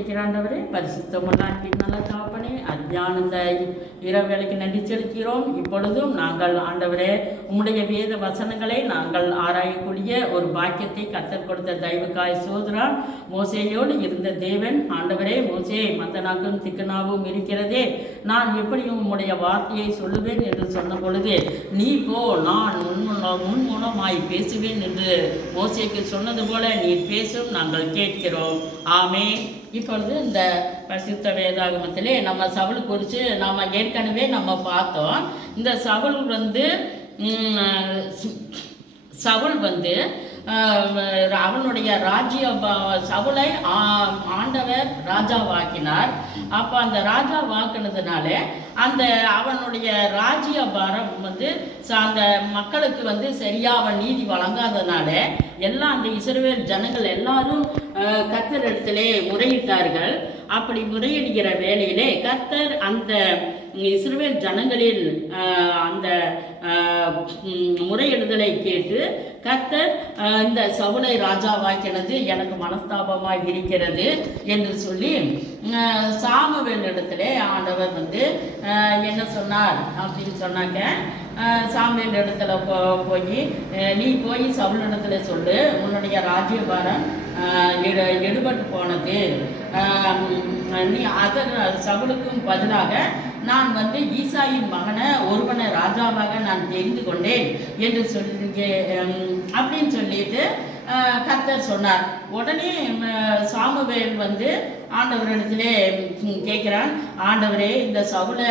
ஸ்தோத்திரிக்கிறாண்டவரே, பரிசுத்தமுள்ள அன்பின் நல்ல தகப்பனே, அத்தியானந்த இரவேளைக்கு நன்றி செலுத்துகிறோம். இப்பொழுதும் நாங்கள் ஆண்டவரே உம்முடைய வேத வசனங்களை நாங்கள் ஆராயக்கூடிய ஒரு பாக்கியத்தை கர்த்தர் கொடுத்த தயவுக்காய் சோதரான். மோசேயோடு இருந்த தேவன் ஆண்டவரே, மோசே மந்தனாக்கும் திக்கனாவும் இருக்கிறதே, நான் எப்படியும் உம்முடைய வார்த்தையை சொல்லுவேன் என்று சொன்ன பொழுது, நீ போ, நான் முன்மூலமாய் பேசுவேன் என்று மோசேக்கு சொன்னது போல நீ பேசும் நாங்கள் கேட்கிறோம். ஆமே. இப்பொழுது இந்த பரிசுத்த வேதாகமத்திலே நம்ம சவுல் குறித்து நம்ம ஏற்கனவே நம்ம பார்த்தோம். இந்த சவுல் வந்து அவனுடைய ராஜ்ய சவுலை ஆண்டவர் ராஜாவாக்கினார். அப்போ அந்த ராஜா வாக்கினதுனால அந்த அவனுடைய ராஜ்ய பாரம் அந்த மக்களுக்கு சரியா அவன் நீதி வழங்காதனால எல்லாம் அந்த இஸ்ரவேல் ஜனங்கள் எல்லாரும் கர்த்தர் இடத்திலே முறையிட்டார்கள். அப்படி முறையிடுகிற வேளையிலே கர்த்தர் அந்த இஸ்ரவேல் ஜனங்களில் அந்த முறையிடுதலை கேட்டு கர்த்தர் இந்த சவுலை ராஜாவாக்கினது எனக்கு மனஸ்தாபமாக இருக்கிறது என்று சொல்லி சாமுவேல் இடத்துல ஆண்டவர் என்ன சொன்னார் அப்படின்னு சொன்னாங்க. சாமுவேல் இடத்துல போய் நீ போய் சவுல் இடத்துல சொல்லு, உன்னுடைய ராஜ்யபாரம் எடுபட்டு போனது, நீ சவுலுக்கும் பதிலாக நான் ஈசாயின் மகனை ஒருவனை ராஜாவாக நான் தெரிந்து கொண்டேன் என்று சொல்லி அப்படின்னு சொல்லிட்டு கர்த்தர் சொன்னார். உடனே சாமுவேல் ஆண்டவரிடத்திலே கேட்கிறான், ஆண்டவரே இந்த சவுலை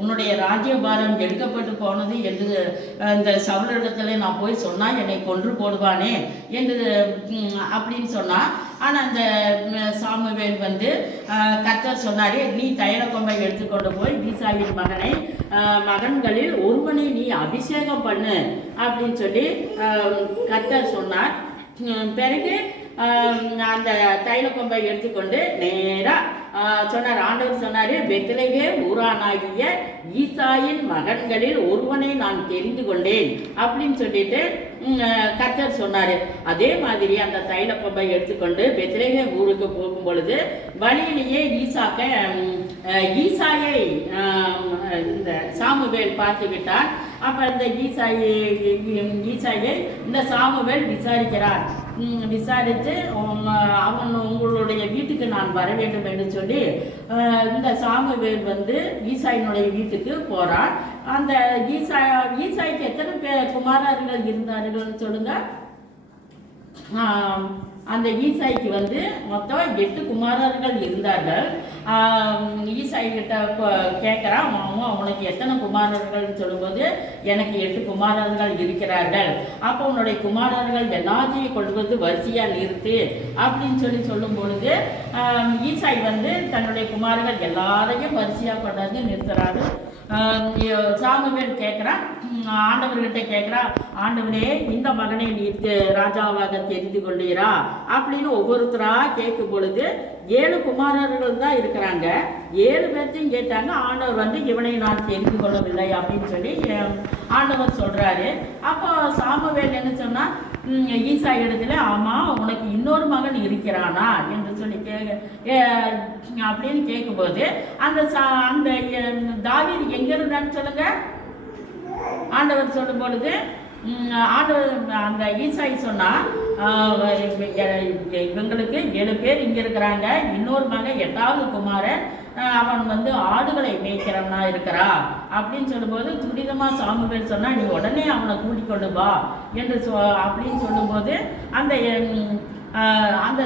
உன்னுடைய ராஜ்யபாரம் எடுக்கப்பட்டு போனது என்று இந்த சவுலிடத்துல நான் போய் சொன்னால் என்னை கொன்று போடுவானே என்று அப்படின்னு சொன்னான். ஆனால் அந்த சாமுவேல் கர்த்தர் சொன்னார், நீ தைல கொம்பை எடுத்துக்கொண்டு போய் ஈசாயின் மகன்களில் ஒருவனை நீ அபிஷேகம் பண்ணு அப்படின்னு சொல்லி கர்த்தர் சொன்னார். பிறகு அந்த தைல கொம்பை எடுத்துக்கொண்டு நேராக சொன்னார். ஆண்டவர் சொன்னார், பெத்லகே ஊரானாகிய ஈசாயின் மகன்களில் ஒருவனை நான் தெரிந்து கொண்டேன் அப்படின்னு சொல்லிட்டு கர்த்தர் சொன்னார். அதே மாதிரி அந்த தைல கொம்பை எடுத்துக்கொண்டு பெத்லகே ஊருக்கு போகும் பொழுது வழியிலேயே ஈசாயை இந்த சாமுவேல் பார்த்து விட்டார். அப்போ இந்த ஈசாயை இந்த சாமுவேல் விசாரிக்கிறார். விசாரித்து அவன் உங்களுடைய வீட்டுக்கு நான் வர வேண்டும் என்று சொல்லி இந்த சாமுவேல் ஈசாயினுடைய வீட்டுக்கு போகிறான். அந்த ஈசாய்க்கு எத்தனை குமாரர்கள் இருந்தார்கள் சொல்லுங்க. அந்த ஈசாய்க்கு மொத்தம் 8 குமாரர்கள் இருந்தார்கள். ஈசாய் கிட்ட கேட்குறான், உனக்கு எத்தனை குமாரர்கள் சொல்லும்போது எனக்கு 8 குமாரர்கள் இருக்கிறார்கள். அப்போ உன்னுடைய குமாரர்கள் எல்லாத்தையும் கொண்டு வரிசையாக நிறுத்து அப்படின்னு சொல்லும் பொழுது ஈசாய் தன்னுடைய குமாரர்கள் எல்லாரையும் வரிசையாக கொண்டாந்து நிறுத்துறாரு. சாமுவேல் கேட்குறான், ஆண்டவர்கிட்ட கேட்குறான், ஆண்டவனே இந்த மகனை நீ ராஜாவாக தெரிந்து கொண்டீரா அப்படின்னு ஒவ்வொருத்தராக கேட்கும் பொழுது 7 குமாரர்கள் தான் இருக்கிறாங்க. 7 பேர்த்தையும் கேட்டாங்க. ஆண்டவர் இவனை நான் தெரிந்து கொள்ளவில்லை அப்படின்னு சொல்லி ஆண்டவர் சொல்கிறாரு. அப்போ சாமுவேல் என்ன சொன்னால், ஈசாய் இடத்துல ஆமாம் உனக்கு இன்னொரு மகன் இருக்கிறானா என்று சொல்லி அப்படின்னு கேட்கும்போது அந்த தாவீது எங்கே இருந்தான்னு சொல்லுங்க. ஆண்டவர் சொல்லும் பொழுது ஆண்டவர் அந்த ஈசாய் சொன்னால், இவங்களுக்கு 7 பேர் இங்கே இருக்கிறாங்க, இன்னொரு மகன் 8வது குமாரன் அவன் ஆடுகளை மேய்க்கிறவனா இருக்கிறா அப்படின்னு சொல்லும்போது துரிதமாக சாமுவேல் சொன்னால், நீ உடனே அவனை கூட்டிக்கொண்டு வா என்று அப்படின்னு சொல்லும்போது அந்த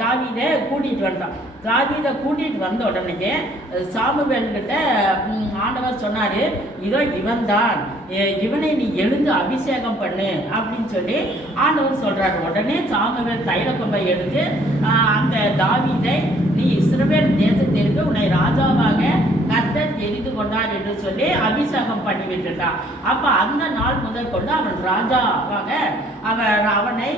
தாவீதை கூட்டிகிட்டு வந்தான். தாவீதை கூட்டிகிட்டு வந்த உடனே சாமுவேல்கிட்ட ஆண்டவர் சொன்னார், இதோ இவன் தான், இவனை நீ எழுந்து அபிஷேகம் பண்ணு அப்படின்னு சொல்லி ஆண்டவர் சொல்கிறார். உடனே சாமுவேல் தைல கொம்பை எடுத்து அந்த தாவீதை, நீ இஸ்ரவேல் தேசத்திற்கு உன்னை ராஜாவாக கர்த்தர் தெரிந்து கொண்டார் என்று சொல்லி அபிஷேகம் பண்ணி விட்டுட்டான். அப்போ அந்த நாள் முதல் கொண்டு அவன் ராஜாவாக அவனை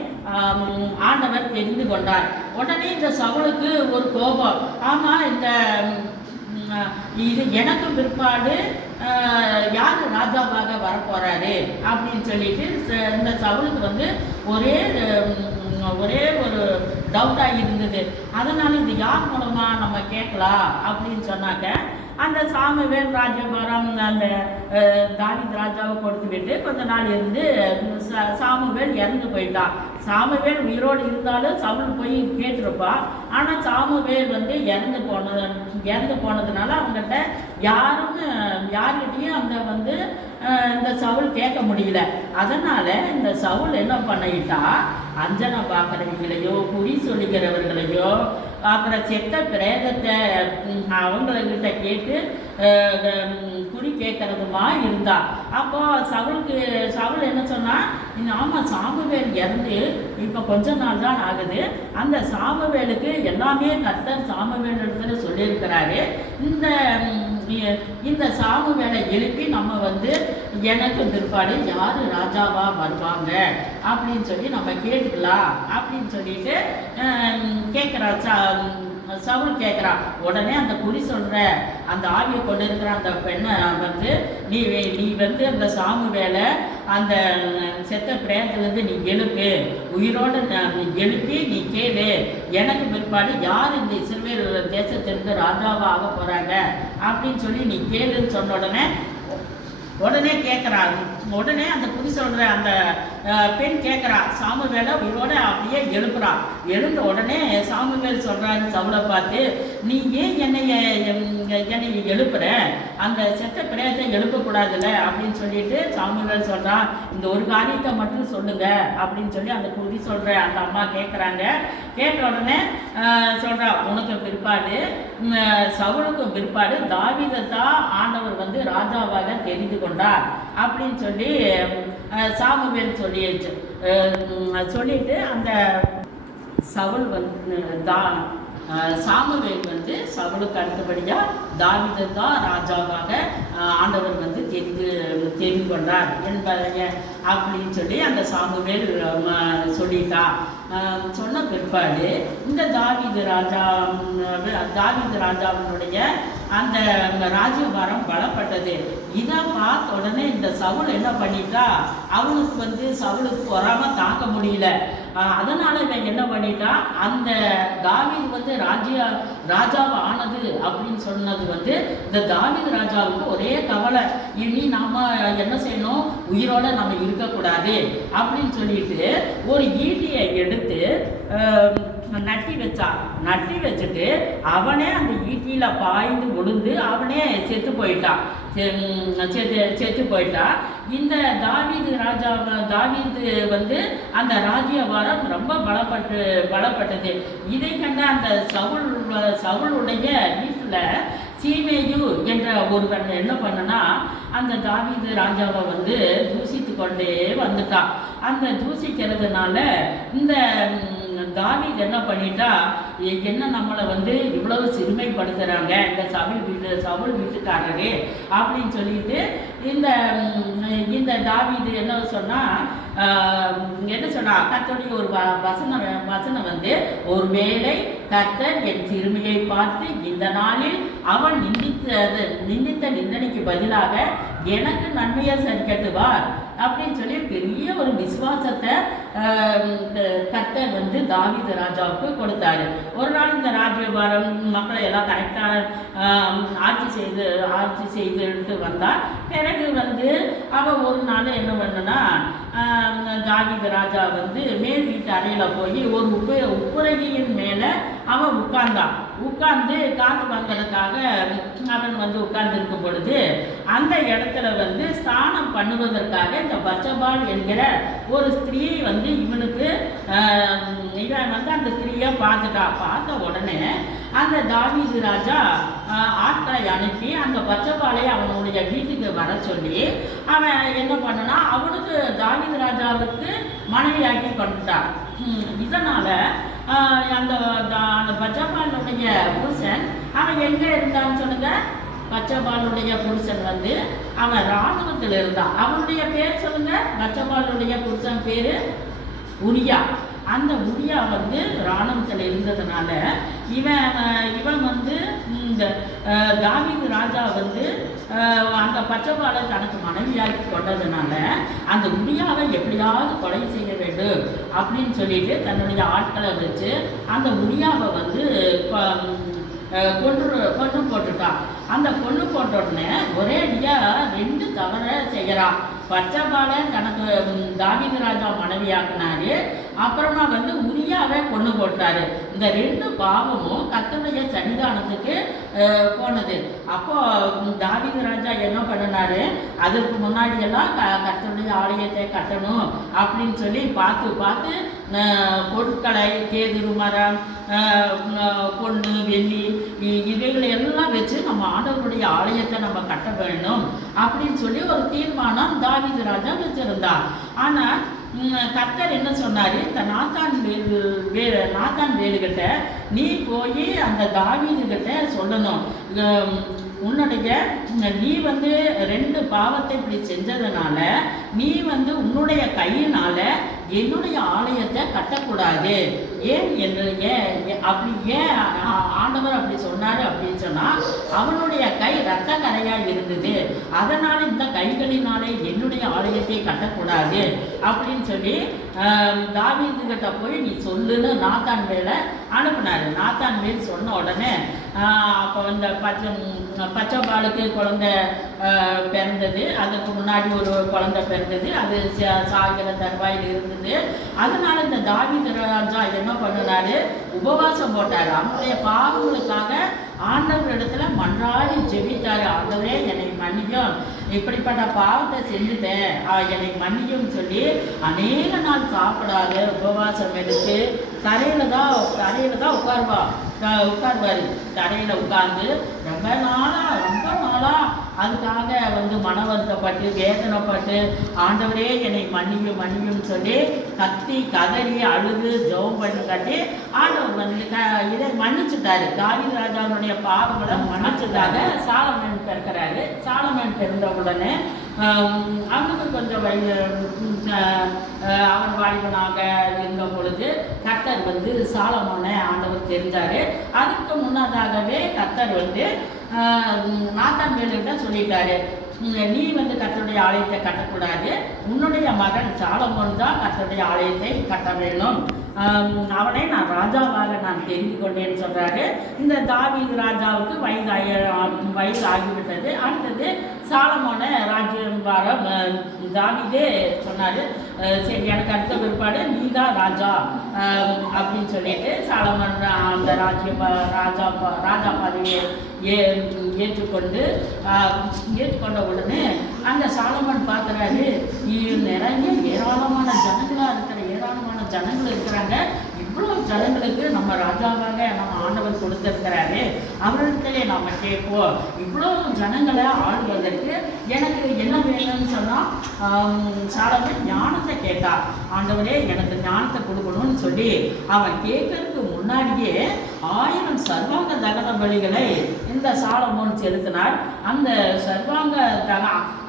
ஆண்டவர் தெரிந்து கொண்டார். உடனே இந்த சவுலுக்கு ஒரு கோபம், ஆமாம் இது எனக்கு பிற்பாடு யார் ராஜாவாக வரப்போறாரு அப்படின்னு சொல்லிட்டு இந்த சவுலுக்கு ஒரே ஒரே ஒரு டவுட்டாக இருந்தது. அதனால் இது யார் மூலமாக நம்ம கேட்கலாம் அப்படின்னு சொன்னாக்க, அந்த சாமுவேல் ராஜ்யபாரம் அந்த தாவீது ராஜாவை கொடுத்து விட்டு கொஞ்ச நாள் இருந்து சாமுவேல் இறந்து போயிட்டான். சாமுவேல் உயிரோடு இருந்தாலும் சவுல் போய் கேட்டிருப்பா. ஆனால் சாமுவேல் வந்து இறந்து போனதுனால அவங்ககிட்ட யார்கிட்டையும் அந்த வந்து இந்த சவுல் கேட்க முடியல. அதனால இந்த சவுல் என்ன பண்ணிட்டா, அஞ்சனை பார்க்குறவங்களையோ குறி சொல்லிக்கிறவர்களையோ அப்புறம் செத்த பிரேதத்தை அவங்கக்கிட்ட கேட்டு குறி கேட்கறதுமா இருந்தா. அப்போ சவுல் என்ன சொன்னா, ஆமாம் சாமுவேல் இறந்து இப்போ கொஞ்ச நாள் தான் ஆகுது. அந்த சாமுவேலுக்கு எல்லாமே கர்த்தர் சாமுவேல் இடத்துல சொல்லியிருக்கிறாரு. இந்த சாமுவேலை எழுப்பி நம்ம வந்து எனக்கு பிற்பாடு யார் ராஜாவா வருவாங்க அப்படின்னு சொல்லி நம்ம கேட்டுக்கலாம் அப்படின்னு சொல்லிட்டு கேட்குறா. சவுல் கேட்குறான். உடனே அந்த குறி சொல்கிற அந்த ஆவியை கொண்டு இருக்கிற அந்த பெண்ணை வந்து நீ வந்து அந்த சாமுவேலை அந்த செத்த பிரேதத்துலேருந்து நீ எழுப்பு, உயிரோடு எழுப்பி நீ கேளு, எனக்கு பிற்பாடு யார் இந்த இஸ்ரவேல் தேசத்திலிருந்து ராஜாவாக ஆக போகிறாங்க அப்படின்னு சொல்லி நீ கேளுன்னு சொன்ன உடனே கேட்குறாரு. உடனே அந்த குறி சொல்கிற அந்த பெண் கேட்குறா, சாமுவேலை உயிரோட அப்படியே எழுப்புறா. எழுந்த உடனே சாமுவேல் சொல்கிறாரு சவுலை பார்த்து, நீ ஏன் என்னை எழுப்புற, அந்த செத்த பிரேதத்தை எழுப்பக்கூடாதுல்ல அப்படின்னு சொல்லிட்டு சாமுவேல் சொல்கிறான், இந்த ஒரு காரியத்தை மட்டும் சொல்லுங்க அப்படின்னு சொல்லி அந்த குறி சொல்கிற அந்த அம்மா கேட்குறாங்க. கேட்ட உடனே சொல்கிறா, உனக்கு பிற்பாடு சவுலுக்கு பிற்பாடு தாவீதை தான் ஆண்டவர் வந்து ராஜாவாக தெரிந்து கொண்டார் அப்படின்னு சொல்லி சாமுவேல் சொல்லிட்டு அந்த சவுல் வந்து சாமுவேல் வந்து சவுலுக்கு அடுத்தபடியாக தாவீதை தான் ராஜாவாக ஆண்டவர் வந்து தெரிந்து கொண்டார் என்பதை அப்படின்னு சொல்லி அந்த சாமுவேல் சொல்லிட்டா. சொன்ன பிற்பாடு இந்த தாவீது ராஜாவினுடைய அந்த ராஜ்யபாரம் பலப்பட்டது. இதை பார்த்த உடனே இந்த சவுல் என்ன பண்ணிட்டா, அவனுக்கு வந்து சவுலுக்கு பொறாம தாங்க முடியல. அதனால இவன் என்ன பண்ணிட்டா, அந்த தாவீது வந்து ராஜாவை ஆனது அப்படின்னு சொன்னது வந்து இந்த தாவீது ராஜாவுக்கு ஒரே கவலை. இனி நாம என்ன செய்யணும், உயிரோட நம்ம இருக்கக்கூடாது அப்படின்னு சொல்லிட்டு ஒரு ஈட்டியை எடுத்து நட்டி வச்சுட்டு அவனே அந்த ஈட்டியில பாய்ந்து விழுந்து அவனே செத்து போயிட்டான். இந்த தாவீது வந்து அந்த ராஜ்யபாரம் ரொம்ப பலப்பட்டது. இதை கண்ட அந்த சவுளுடைய வீட்டில் சீமேயு என்ற ஒருவன் என்ன பண்ணனா, அந்த தாவீது ராஜாவை வந்து தூசித்து கொண்டே வந்துட்டான். அந்த தூசிக்கிறதுனால இந்த தாவீது என்ன பண்ணிட்டா, என்ன நம்மளை வந்து இவ்வளவு சிறுமைப்படுத்துகிறாங்க இந்த சவுல் வீட்டுக்காரரு அப்படின்னு சொல்லிட்டு இந்த தாவீது என்ன சொன்னா கர்த்தருடைய ஒரு வசனம் வந்து, ஒருவேளை கர்த்தர் என் சிறுமியை பார்த்து இந்த நாளில் அவன் நிந்தித்த நிந்தனைக்கு பதிலாக எனக்கு நன்மையை சரி கட்டுவார் அப்படின்னு சொல்லி பெரிய ஒரு விசுவாசத்தை கர்த்தர் வந்து தாவீது ராஜாவுக்கு கொடுத்தாரு. ஒரு நாள் இந்த ராஜ்யபாரம் மக்களை எல்லாம் கரெக்டாக ஆட்சி செய்துட்டு வந்தா. பிறகு வந்து அவன் ஒரு நாள் என்ன பண்ணனா, தாவீது ராஜா வந்து மேல் வீட்டு அறையில் போய் ஒரு உப்புரகியின் மேலே அவன் உட்கார்ந்து காற்று வாங்கிறதுக்காக அவன் வந்து உட்கார்ந்து இருக்கும் பொழுது அந்த இடத்துல வந்து ஸ்நானம் பண்ணுவதற்காக இந்த பச்சபால் என்கிற ஒரு ஸ்திரீயை வந்து இவன் வந்து அந்த ஸ்திரீயை பார்த்த உடனே அந்த தாவீது ராஜா ஆட்களை அனுப்பி அந்த பச்சபாலை அவனுடைய வீட்டுக்கு வர சொல்லி அவன் என்ன பண்ணனா, அவனுக்கு தாவீது ராஜாவுக்கு மனைவியாக்கி கொண்டுட்டான். இதனால அந்த பச்சபாலுடைய புருஷன் அவன் எங்க இருந்தான்னு சொல்லுங்க. பச்சபாலுடைய புருஷன் வந்து அவன் இராணுவத்தில் இருந்தான். அவனுடைய பேர் சொல்லுங்க. பச்சபாலுடைய புருஷன் பேரு உரியா. அந்த உரியா வந்து இராணுவத்தில் இருந்ததுனால இவன் வந்து இந்த தாவீது ராஜா வந்து அந்த பச்சைபாலை தனக்கு மனைவியாக்கி கொண்டதுனால அந்த உரியாவை எப்படியாவது கொலை செய்ய வேண்டும் அப்படின்னு சொல்லிட்டு தன்னுடைய ஆட்களை வச்சு அந்த உரியாவை வந்து கொன்று போட்டுட்டான். அந்த கொன்று போட்ட உடனே ஒரே அடியாக 2 தவறை செய்கிறான். பச்சைபாலை தனக்கு தாவீது ராஜா மனைவியாக்குனாரு, அப்புறமா வந்து உரியாவை கொண்டு போட்டாரு. இந்த 2 பாவமும் கர்த்தருடைய சன்னிதானத்துக்கு போனது. அப்போ தாவீது ராஜா என்ன பண்ணினாரு, அதற்கு முன்னாடியெல்லாம் கர்த்தருடைய ஆலயத்தை கட்டணும் அப்படின்னு சொல்லி பார்த்து பொருட்களை கேதுரு மரம், பொண்ணு, வெள்ளி இவைகளை எல்லாம் வச்சு நம்ம ஆண்டவருடைய ஆலயத்தை நம்ம கட்ட வேணும் அப்படின்னு சொல்லி ஒரு தீர்மானம் தாவீது ராஜா வச்சிருந்தார். ஆனால் கர்த்தர் என்ன சொன்னார், இந்த நாத்தான் வேலுகிட்ட நீ போய் அந்த தாவீது கிட்ட சொல்லணும், நீ வந்து 2 பாவத்தை இப்படி செஞ்சதுனால நீ வந்து உன்னுடைய கையினால என்னுடைய ஆலயத்தை கட்டக்கூடாது. ஏன் ஆண்டவர் அப்படி சொன்னார் அப்படின்னு சொன்னால் அவனுடைய கை இரத்த கரையாக இருந்தது, அதனால இந்த கைகளினாலே என்னுடைய ஆலயத்தை கட்டக்கூடாது அப்படின்னு சொல்லி தாவீது கிட்ட போய் நீ சொல்லுன்னு நாத்தான் வேலை அனுப்புனாரு. நாத்தான் வேல் சொன்ன உடனே அப்போ இந்த பச்சைபாலுக்கு குழந்தை பிறந்தது, அதுக்கு முன்னாடி ஒரு குழந்தை பிறந்தது, அது சாகிற தருவாயில் இருந்தது. அதனால இந்த தாவீது ராஜா என்ன பண்ணினாரு, உபவாசம் போட்டார். அவனுடைய பாவங்களுக்காக ஆண்டவரிடத்துல மன்றாடி ஜெபித்தாரு. ஆண்டவரே என்னை மன்னியும், இப்படிப்பட்ட பாவத்தை செஞ்சுட்டேன், என்னை மன்னியும் சொல்லி அநேக நாள் சாப்பிடாத உபவாசம் எடுத்து தரையில தான் உட்காருவார். தரையில் உட்கார்ந்து ரொம்ப நாளா அதுக்காக வந்து மன வருத்தப்பட்டு வேதனைப்பட்டு ஆண்டவரே என்னை மன்னியும் சொல்லி கத்தி கதறி அழுது ஜெபம் பண்ணி கட்டி ஆண்டவர் வந்து இதை மன்னிச்சுட்டாரு. தாவீது ராஜாவுடைய பாவங்களை மன்னிச்சதாக சாலமோன் பிறக்கிறாரு. சாலமோன் பிறந்த உடனே அவனுக்கு கொஞ்சம் அவன் வாலிபனாக இருந்த பொழுது கர்த்தர் வந்து சாலமோனை ஆண்டவர் தெரிஞ்சாரு. அதுக்கு முன்னதாகவே கர்த்தர் வந்து நாத்தான் வேலுகிட்ட சொல்லிட்டாரு, நீ வந்து கர்த்தருடைய ஆலயத்தை கட்டக்கூடாது, உன்னுடைய மகன் சாலமோன் தான் கர்த்தருடைய ஆலயத்தை கட்ட வேணும், அவனை நான் ராஜாவாக நான் தெரிந்து கொண்டேன்னு சொல்கிறாரு. இந்த தாவீது ராஜாவுக்கு வயது ஆகிவிட்டது. அடுத்தது சாலமோனை ராஜ்யம் வர தாவீதே சொன்னார், சரி எனக்கு அடுத்த பிற்பாடு நீ தான் ராஜா அப்படின்னு சொல்லிட்டு சாலமோன் அந்த ராஜா பதவியை ஏற்றுக்கொண்ட உடனே அந்த சாலமோன் பார்க்குறாரு, நிறைய ஏராளமான ஜனங்கள் இருக்கிறாங்க, இவ்வளோ ஜனங்களுக்கு நம்ம ராஜாவாக நம்ம ஆண்டவர் கொடுத்திருக்கிறாரு, அவரிடத்திலே நாம் கேட்போம், இவ்வளோ ஜனங்களை ஆளுவதற்கு எனக்கு என்ன வேணும்னு சொன்னால் சாலமோன் ஞானத்தை கேட்டார். ஆண்டவரே எனக்கு ஞானத்தை கொடுக்கணும்னு சொல்லி அவன் கேட்கறதுக்கு முன்னாடியே 1000 சர்வாங்க தகன பலிகளை இந்த சாலமோன் செலுத்தினார். அந்த சர்வாங்க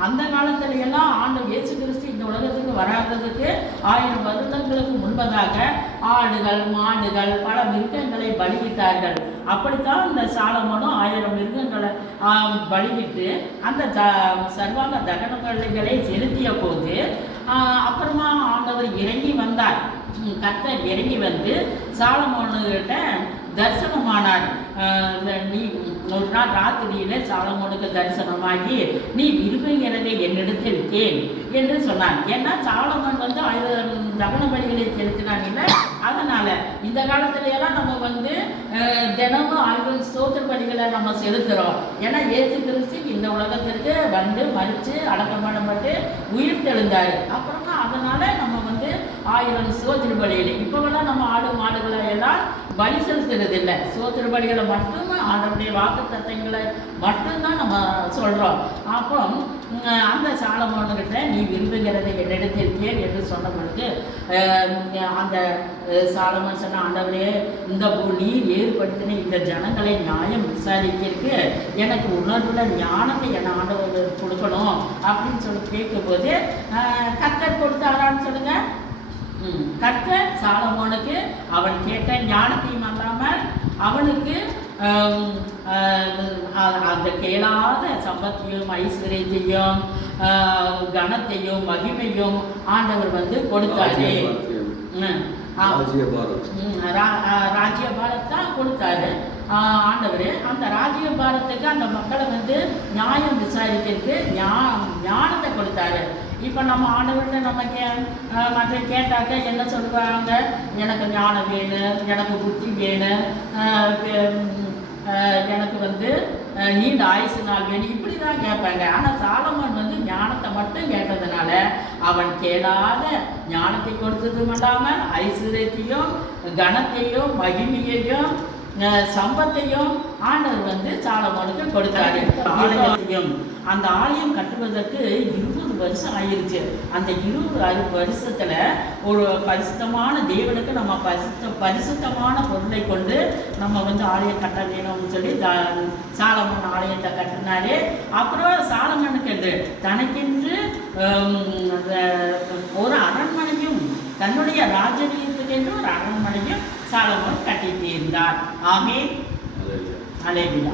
அந்த காலத்திலையெல்லாம் ஆண்டவர் இயேசு கிறிஸ்து இந்த உலகத்துக்கு வராததுக்கு 1000 வருடங்களுக்கு முன்பதாக ஆடுகள் மாடுகள் பல மிருகங்களை பலியிட்டார்கள். அப்படித்தான் இந்த சாலமோனும் 1000 மிருகங்களை பலியிட்டு அந்த சர்வாங்க தகன பலிகளை செலுத்திய போது அப்புறமா ஆண்டவர் இறங்கி வந்தார். கர்த்தர் இறங்கி வந்து சாலமோனுகிட்ட தரிசனமானார். நீ ஒரு நாள் ராத்திரியில சாலமோனுக்கு தரிசனமாகி நீ விரும்புகிறதை என்னிடத்தில் கேள் என்று சொன்னான். ஏன்னா சாலமோன் வந்து 1000 தகன பலிகளை செலுத்தினான் இல்லை, அதனால இந்த காலத்துல எல்லாம் நம்ம வந்து தினமும் 1000 ஸ்தோத்திர பலிகளை நம்ம செலுத்துறோம். ஏன்னா இயேசு கிறிஸ்து இந்த உலகத்திற்கு வந்து மரித்து அடக்கம் பண்ணப்பட்டு உயிர் தெழுந்தாரு. அப்புறமா அதனால நம்ம வந்து 1000 ஸ்தோத்திர பலிகளை இப்போவெல்லாம் நம்ம ஆடு மாடுகளை எல்லாம் பலி செலுத்துறது இல்லை, ஸ்தோத்திர பலிகளை மட்டுமே ஆண்டவருடைய வாக்கு தத்தங்களை மட்டும்தான் நம்ம சொல்கிறோம். அப்போ அந்த சாலமோனுக்கிட்ட நீ விரும்புகிறதை என்னிடத்தில் கேள் என்று சொன்ன பொழுது அந்த சாலமோன் சொன்ன, ஆண்டவரே இந்த நீர் ஏற்படுத்தின இந்த ஜனங்களை நியாயம் விசாரிக்கிறதுக்கு எனக்கு உணர்வுள்ள ஞானத்தை என் ஆண்டவர் கொடுக்கணும் அப்படின்னு சொல்லி கேட்கும்போது கர்த்தர் கொடுத்தாரான்னு சொல்லுங்க. கர்த்தர் சாலமோனுக்கு அவன் கேட்ட ஞானத்தையும் அல்லாமல் அவனுக்கு அந்த கேளாத சம்பத்தையும் ஐஸ்வர்யத்தையும் கனத்தையும் மகிமையும் ஆண்டவர் வந்து கொடுத்தாரு. ராஜ்யபாரத்தான் கொடுத்தாரு ஆண்டவர். அந்த ராஜ்யபாரத்துக்கு அந்த மக்களை வந்து நியாயம் விசாரிக்கிறதுக்கு ஞானத்தை கொடுத்தாரு. இப்போ நம்ம ஆண்டவர்கிட்ட நம்ம மற்ற கேட்டாக்க என்ன சொல்லுவாங்க? எனக்கு ஞானம் வேணும், எனக்கு புத்தி வேணும், எனக்கு வந்து நீண்ட ஆயுசு நாள் வேணும், இப்படி தான் கேட்பாங்க. ஆனால் சாலமோன் வந்து ஞானத்தை மட்டும் கேட்டதுனால அவன் கேளாத ஞானத்தை கொடுத்ததும் இல்லாமல் ஐஸ்வர்யத்தையும் கனத்தையும் மகிமையையும் சம்பத்தையும் ஆண்டவர் வந்து சாலமோனுக்கு கொடுத்தாரு. ஆலயத்தையும் அந்த ஆலயம் கட்டுவதற்கு 20 வருஷம் ஆயிருச்சு. அந்த 20 வருஷத்துல ஒரு பரிசுத்தமான தேவனுக்கு நம்ம பரிசுத்தமான பொருளை கொண்டு நம்ம வந்து ஆலயம் கட்ட வேணும்னு சொல்லி சாலமோன் ஆலயத்தை கட்டினாரு. அப்புறம் சாலமோனுக்கு என்று தனக்கென்று ஒரு அரண்மனையும் தன்னுடைய ராஜரீகத்துக்கு என்று ஒரு அரண்மனையும் சாலமோன் கட்டி தீர்ந்தார். ஆமென். அல்லேலூயா.